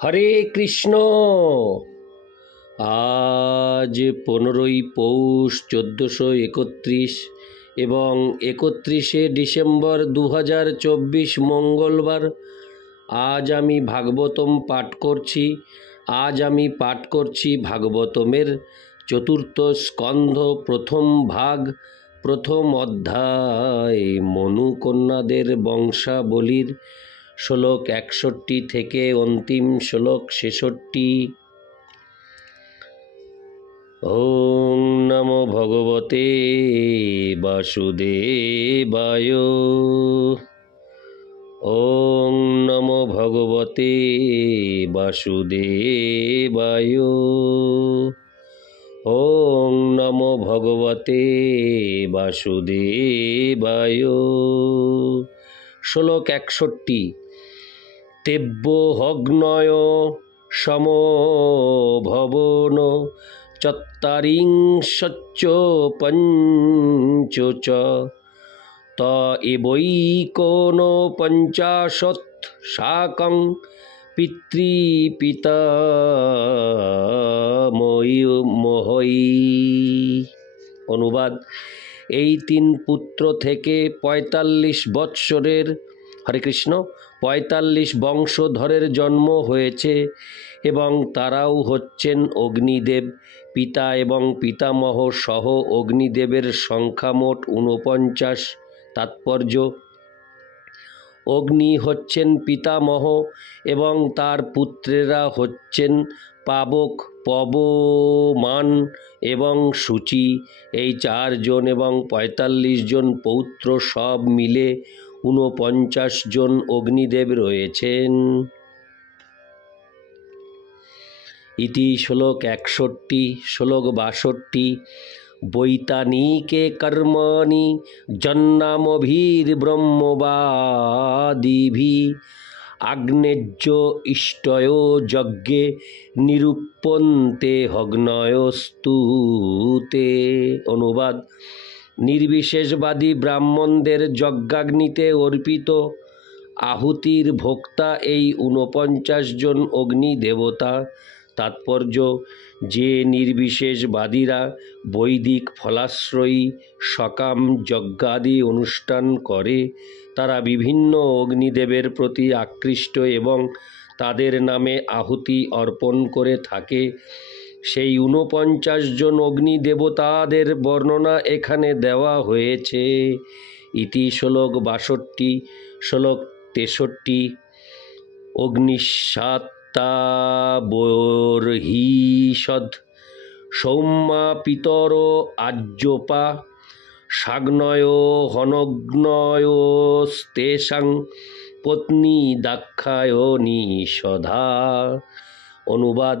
হরে কৃষ্ণ। আজ 15ই পৌষ 1431 এবং 31শে ডিসেম্বর 2024 মঙ্গলবার। আজ আমি ভাগবতম পাঠ করছি। ভাগবতমের চতুর্থ স্কন্ধ প্রথম ভাগ, প্রথম অধ্যায় মনু কন্যাদের বংশাবলীর শ্লোক 61 থেকে অন্তিম শ্লোক 66। ওম নমো ভগবতে বাসুদেবায়। ওম নমো ভগবতে বাসুদেবায়। ওম নমো ভগবতে বাসুদেবায়। শ্লোক 61। তেব্যহগ্নয় সমভবন চত্বারিংশচ্চ পঞ্চ চ ত এবৈকোনপঞ্চাশৎ শাকং পিতৃপিতামহী। অনুবাদ: এই 3 পুত্র থেকে 45 বৎসরের 45 বংশধরের জন্ম হয়েছে এবং তারাও হচ্ছেন অগ্নিদেব। পিতা এবং পিতামহ সহ অগ্নিদেবের সংখ্যা মোট 49। তাৎপর্য: অগ্নি হচ্ছেন পিতামহ এবং তার পুত্রেরা হচ্ছেন পাবক, পবমান এবং সূচি। এই 4 জন এবং 45 জন পৌত্র সব মিলে 49 জন অগ্নিদেব রয়েছেন। ইতি শ্লোক 61। শ্লোক 62। বৈতানিকে কর্মাণি জন্নামভির্ব্রহ্মবাদিভিঃ আগ্নেয্য ইষ্টয়ো যজ্ঞে নিরূপন্তে হগ্নয়স্তুতে। অনুবাদ: নির্বিশেষবাদী ব্রাহ্মণদের যজ্ঞাগ্নিতে অর্পিত আহুতির ভোক্তা এই 49 জন অগ্নি দেবতা। তাৎপর্য: যে নির্বিশেষবাদীরা বৈদিক ফলাশ্রয়ী সকাম যজ্ঞাদি অনুষ্ঠান করে তারা বিভিন্ন অগ্নিদেবের প্রতি আকৃষ্ট এবং তাদের নামে আহুতি অর্পণ করে থাকে। সেই 49 জন অগ্নি দেবতাদের বর্ণনা এখানে দেওয়া হয়েছে। ইতি শ্লোক 62। শ্লোক 63। অগ্নিস্বাত্তা বর্হিষদ সৌম্যা পিতর আজ্যোপা সাগ্নয় হনগ্নয়োস্তেষাং পত্নী দাক্ষায়ণী সধা। অনুবাদ: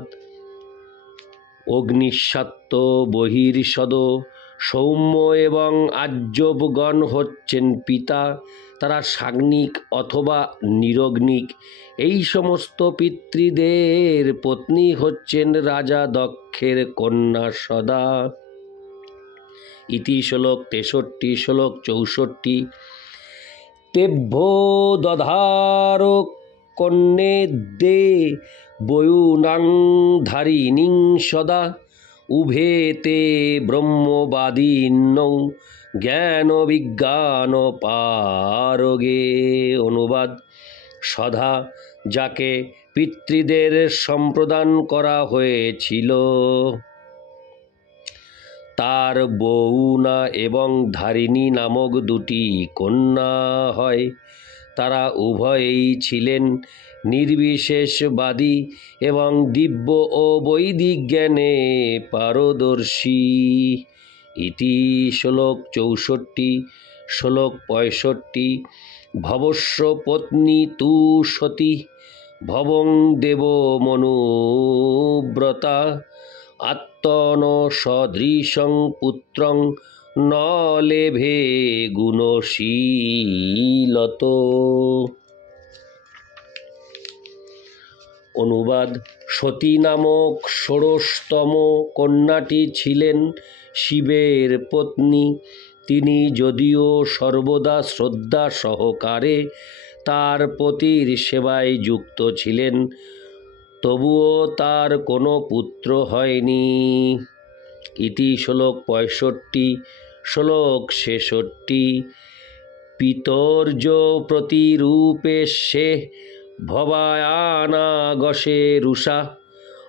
অগ্নিস্বাত্ত, বহির্ষদ, সৌম্য এবং আজ্যবগণ হচ্ছেন পিতা। তারা সাগ্নিক অথবা নিরগ্নিক। এই সমস্ত পিতৃদের পত্নী হচ্ছেন রাজা দক্ষের কন্যা সদা। ইতি শ্লোক 63। শ্লোক 64। তেভ্যো দধার কন্যে দে বয়ূনাং ধারিণীং সদা উভে তে ব্রহ্মবাদিনৌ জ্ঞান বিজ্ঞান পারগে। অনুবাদ: সদা, যাকে পিতৃদের সম্প্রদান করা হয়েছিল, তার বউনা এবং ধারিণী নামক 2টি কন্যা হয়। তারা উভয়েই ছিলেন নির্বিশেষবাদী এবং দিব্য ও বৈদিক জ্ঞানে পারদর্শী। ইতি শ্লোক 64। শ্লোক 65। ভবস্য পত্নী তু সতী ভবং দেব মনুব্রতা আত্মন সদৃশং পুত্রং ন লেভে গুণশীলত। অনুবাদ: সতী নামক ষোড়শতম কন্যাটি ছিলেন শিবের পত্নী। তিনি যদিও সর্বদা শ্রদ্ধা সহকারে তার পতির সেবায় যুক্ত ছিলেন, তবুও তার কোনো পুত্র হয়নি। ইতি শ্লোক 65। শ্লোক 66। পিতর্য প্রতিরূপে সে ভবায়ানাগসে রুষা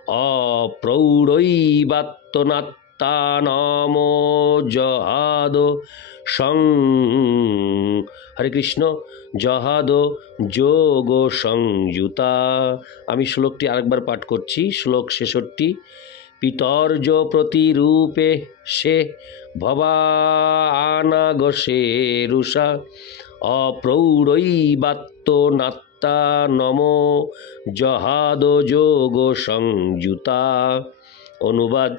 অপ্রৌঢ়ৈবাত্তনাত্তানাম জহাদ সং। হরে কৃষ্ণ। জহাদ যোগ সংযুতা। আমি শ্লোকটি আরেকবার পাঠ করছি। শ্লোক 66। পিতর্য প্রতিরূপে সে ভবায়ানাগসে রুষা অপ্রৌঢ়ৈবাত্তনাত্তা নমো জহাদ যোগ সংযুতা। অনুবাদ: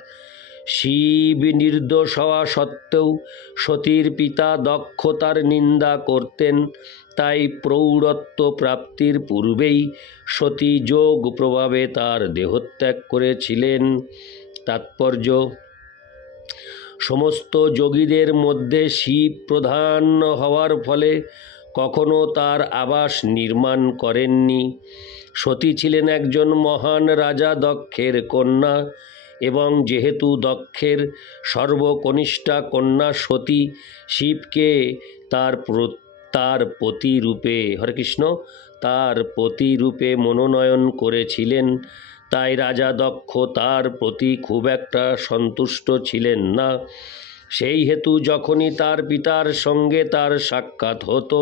শিব নির্দোষ হওয়া সত্ত্বেও সতীর পিতা দক্ষতার নিন্দা করতেন, তাই প্রৌঢ়ত্ব প্রাপ্তির পূর্বেই সতী যোগ প্রভাবে তার দেহত্যাগ করেছিলেন। তাৎপর্য: সমস্ত যোগীদের মধ্যে শিব প্রধান হওয়ার ফলে কখনো তার আবাস নির্মাণ করেননি। সতী ছিলেন একজন মহান রাজা দক্ষের কন্যা, এবং যেহেতু দক্ষের সর্বকনিষ্ঠা কন্যা সতী শিবকে তার পতিরূপে, হরে কৃষ্ণ, তার পতিরূপে মনোনয়ন করেছিলেন, তাই রাজা দক্ষ তার প্রতি খুব একটা সন্তুষ্ট ছিলেন না। সেই হেতু যখনই তার পিতার সঙ্গে তার সাক্ষাৎ হতো,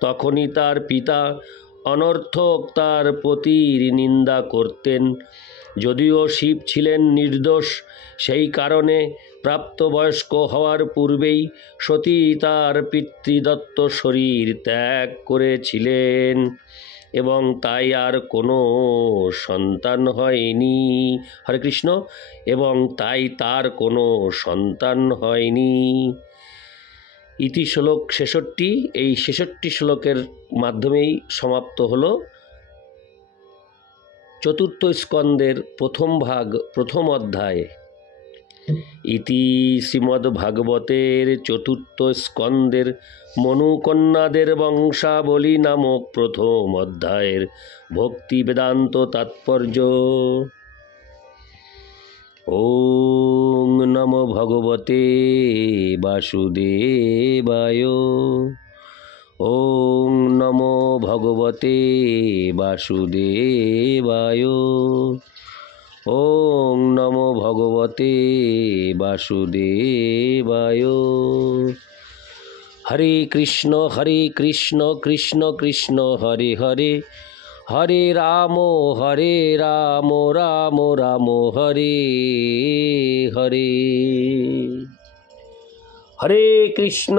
তখনই তার পিতা অনর্থক তার পতির নিন্দা করতেন। যদিও শিব ছিলেন নির্দোষ, সেই কারণে প্রাপ্তবয়স্ক হওয়ার পূর্বেই সতী তার পিতৃদত্ত শরীর ত্যাগ করেছিলেন, এবং তাই আর কোনো সন্তান হয়নি। হরে কৃষ্ণ। এবং তাই তার কোনো সন্তান হয়নি। ইতি শ্লোক 66। এই 66 শ্লোকের মাধ্যমেই সমাপ্ত হল চতুর্থ স্কন্দের প্রথম ভাগ, প্রথম অধ্যায়। ইতি শ্রীমদ্ভাগবতের চতুর্থ স্কন্দের মনুকন্যাদের বংশাবলী নামক প্রথম অধ্যায়ের ভক্তি বেদান্ত তাৎপর্য। ওং নমো ভগবতে বাসুদেবায়। ওং নমো ভগবতে বাসুদেবায়। ওং নমো ভগবতে বাসুদেবায়। হরে কৃষ্ণ কৃষ্ণ কৃষ্ণ হরে হরে, হরে রাম রাম রাম হরে হরে। হরে কৃষ্ণ।